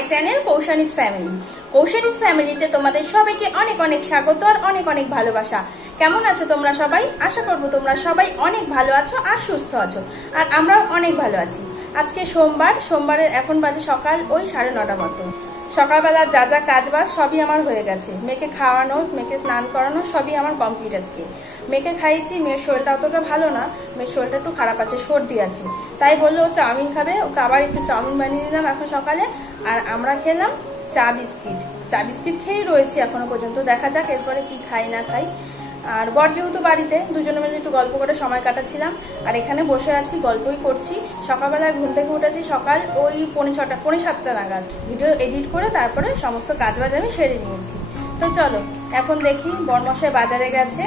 My channel কৌশানিস family. কৌশানিস ফ্যামিলিতে তোমাদের সবাইকে অনেক অনেক স্বাগত আর অনেক অনেক ভালোবাসা। কেমন আছো তোমরা সবাই? আশা করবো তোমরা সবাই অনেক ভালো আছো আর সুস্থ আছো, আর আমরাও অনেক ভালো আছি। আজকে সোমবারের এখন বাজে সকাল ওই 9:30 মতো। সকালবেলার যা যা কাজবাজ সবই আমার হয়ে গেছে। মেয়েকে খাওয়ানো, মেয়েকে স্নান করানো সবই আমার কমপ্লিট। আজকে মেয়েকে খাইয়েছি। মেয়ের শরীরটা অতটা ভালো না, মেয়ের শরীরটা একটু খারাপ আছে, সর্দি আছে। তাই বললো ও চাউমিন খাবে, ওকে আবার একটু চাউমিন বানিয়ে দিলাম এখন সকালে। আর আমরা খেলাম চা বিস্কিট খেয়েই রয়েছি এখনো পর্যন্ত। দেখা যাক এরপরে কি খাই না খাই। আর বর যেহেতু বাড়িতে, দুজনে মিলে একটু গল্প করে সময় কাটাচ্ছিলাম। আর এখানে বসে আছি, গল্পই করছি। সকালবেলায় ঘুম থেকে উঠেছি সকাল ওই 6:30 নাগাদ। ভিডিও এডিট করে তারপরে সমস্ত কাজবাজ আমি সেরে নিয়েছি। তো চলো এখন দেখি বরমশাই বাজারে গেছে,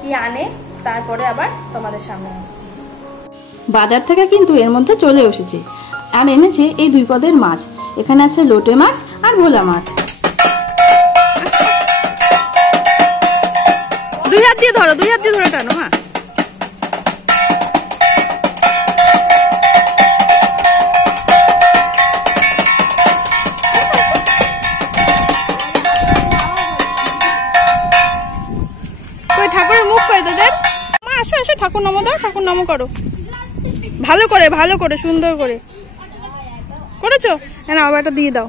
কি আনে, তারপরে আবার তোমাদের সামনে আসছি। বাজার থেকে কিন্তু এর মধ্যে চলে এসেছে আর এনেছে এই 2 পদের মাছ। এখানে আছে লোটে মাছ আর ভোলা মাছ। 2 হাত দিয়ে ধরো টানো। হ্যাঁ, ঠাকুরের মুখ করে তোদের। আসো ঠাকুর নামো করো। ভালো করে সুন্দর করে করেছো। না আবার একটা দিয়ে দাও।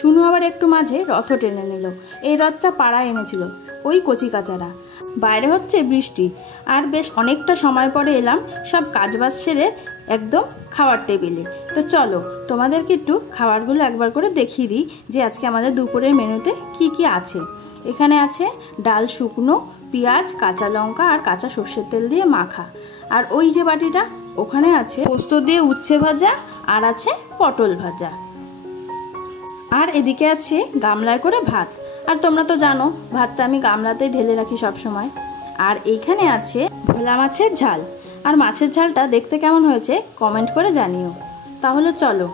শুনু আবার একটু মাঝে রথ টেনে নিল। এই রথটা পাড়া এনেছিল ওই কচি কাচারা। বাইরে হচ্ছে বৃষ্টি, আর বেশ অনেকটা সময় পরে এলাম সব কাজবাজ সেরে একদম খাওয়ার টেবিলে। তো চলো তোমাদেরকে একটু খাবারগুলো একবার করে দেখিয়ে দিই যে আজকে আমাদের দুপুরের মেনুতে কি কি আছে। এখানে আছে ডাল শুকনো, পেঁয়াজ, কাঁচা লঙ্কা আর কাঁচা সর্ষের তেল দিয়ে মাখা। আর ওই যে বাটিটা, ওখানে আছে পোস্ত দিয়ে উচ্ছে ভাজা আর আছে পটল ভাজা। আর এদিকে আছে গামলায় করে ভাত। আর তোমরা তো জানো ভাতটা আমি গামলাতেই ঢেলে রাখি সব সময়। আর এইখানে আছে ভোলা মাছের ঝাল। আর মাছের ঝালটা দেখতে কেমন হয়েছে কমেন্ট করে জানিও। তাহলে চলো,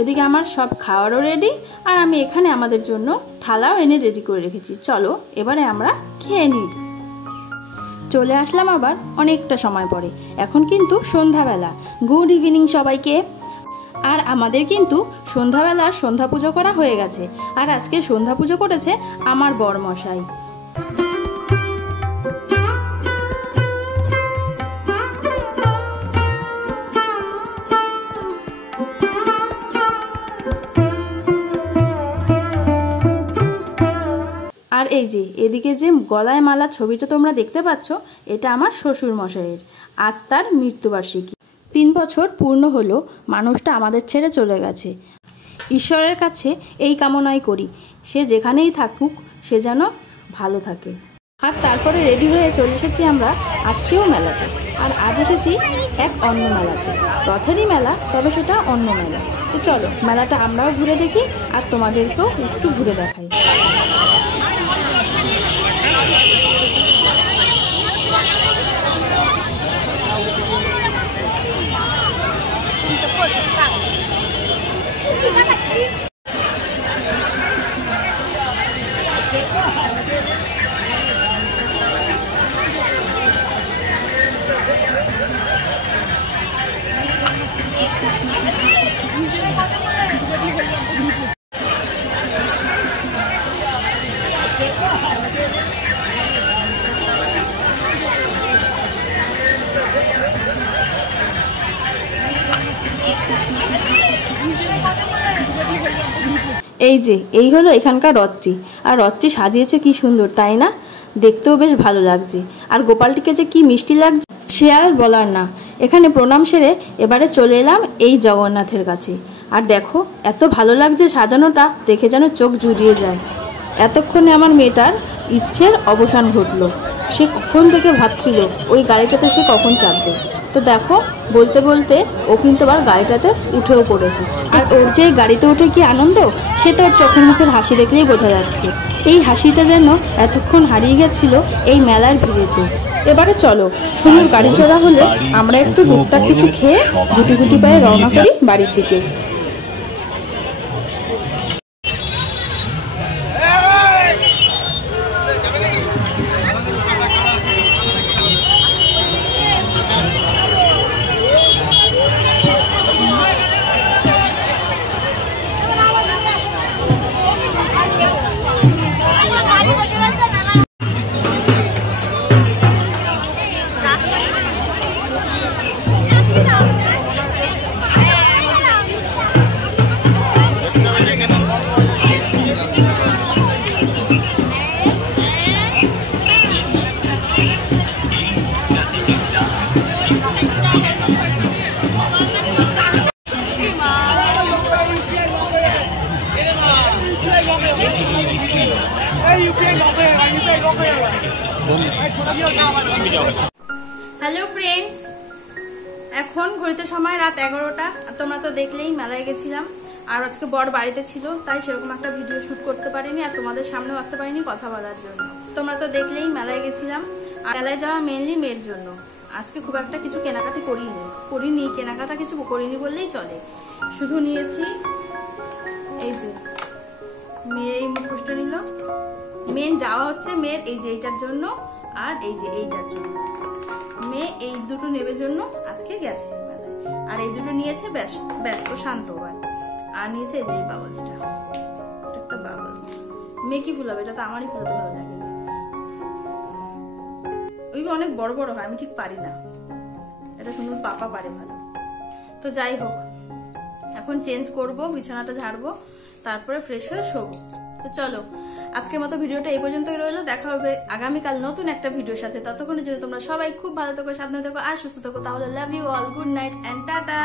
এদিকে আমার সব খাওয়ারও রেডি, আর আমি এখানে আমাদের জন্য থালাও এনে রেডি করে রেখেছি। চলো এবারে আমরা খেয়ে নিই। চলে আসলাম আবার অনেকটা সময় পরে। এখন কিন্তু সন্ধ্যাবেলা। গুড ইভিনিং সবাইকে। আর আমাদের কিন্তু সন্ধ্যাবেলার সন্ধ্যা পুজো করা হয়ে গেছে। আর আজকে সন্ধ্যা পুজো করেছে আমার বরমশাই। আর এই যে এদিকে যে গলায় মালা ছবিটা তোমরা দেখতে পাচ্ছ, এটা আমার শ্বশুর মশাইয়ের। আজ তার মৃত্যুবার্ষিকী। 3 বছর পূর্ণ হলো মানুষটা আমাদের ছেড়ে চলে গেছে। ঈশ্বরের কাছে এই কামনাই করি, সে যেখানেই থাকুক সে যেন ভালো থাকে। আর তারপরে রেডি হয়ে চলে এসেছি আমরা আজকেও মেলাতে। আর আজ এসেছি এক অন্য মেলাতে। রথেরই মেলা, তবে সেটা অন্য মেলা। তো চলো মেলাটা আমরাও ঘুরে দেখি আর তোমাদেরকেও একটু ঘুরে দেখাই। এই হলো এখানকার রথটি। আর রথটি সাজিয়েছে কি সুন্দর, তাই না? দেখতেও বেশ ভালো লাগছে। আর গোপালটিকে যে কি মিষ্টি লাগছে সে আর বলার না। এখানে প্রণাম সেরে এবারে চলে এলাম এই জগন্নাথের কাছে। আর দেখো এত ভালো লাগছে সাজানোটা, দেখে যেন চোখ জুড়িয়ে যায়। এতক্ষণে আমার মেয়েটার ইচ্ছের অবসান ঘটলো। সে কখন থেকে ভাবছিল ওই গাড়িটাতে সে কখন চাপবে। তো দেখো বলতে বলতে ও কিন্তু আবার গাড়িটাতে উঠেও পড়েছে। আর ওর যে গাড়িতে উঠে কি আনন্দ, সে তো ওর চোখের মুখের হাসি দেখলেই বোঝা যাচ্ছে। এই হাসিটা যেন এতক্ষণ হারিয়ে গেছিল এই মেলার ভিড়েতে। এবারে চলো শুনুর গাড়ি চড়া হলে আমরা একটু টুকটাক কিছু খেয়ে গুটি গুটি পায়ে রওনা করি বাড়ির দিকে। হ্যালো ফ্রেন্ডস, এখন ঘড়িতে সময় রাত 11টা। আর তোমরা তো দেখলেই মেলায় গেছিলাম। আর আজকে বর বাড়িতে ছিল, তাই সেরকম একটা ভিডিও শুট করতে পারিনি আর তোমাদের সামনেও আসতে পারিনি কথা বলার জন্য। তোমরা তো দেখলেই মেলায় গেছিলাম। আর মেলায় যাওয়া মেনলি মেয়ের জন্য। আজকে খুব একটা কিছু কেনাকাটি করিনি কেনাকাটা কিছু করিনি বললেই চলে। শুধু নিয়েছি এই যে মেয়ে এই মুখোশটা নিল। মেন যাওয়া হচ্ছে মেয়ের এই যে এইটার জন্য আর এই যে এইটার জন্য। মেয়ে এই দুটো নেবে জন্য আজকে গেছে মেলায়। আর এই দুটো নিয়েছে, ব্যাস তো শান্ত হয়। আর নিয়েছে এই যে এই বাবলসটা, একটা বাবলস। মেয়ে কি ফুলাবে? এটা তো আমারই ফুলাতে ভালো লাগে। ওই অনেক বড় বড় হয়, আমি ঠিক পারি না। এটা শুনুন পাপা পারে ভালো। তো যাই হোক, এখন চেঞ্জ করব, বিছানাটা ঝাড়বো, তারপরে ফ্রেশ হয়ে শোবো। তো চলো, আজকের মতো ভিডিওটা এই পর্যন্তই রইলো। দেখা হবে আগামীকাল নতুন একটা ভিডিওর সাথে। ততক্ষণের জন্য তোমরা সবাই খুব ভালো থেকো, সাবধানে থেকো আর সুস্থ থেকো। তাহলে love you all, good night and tata.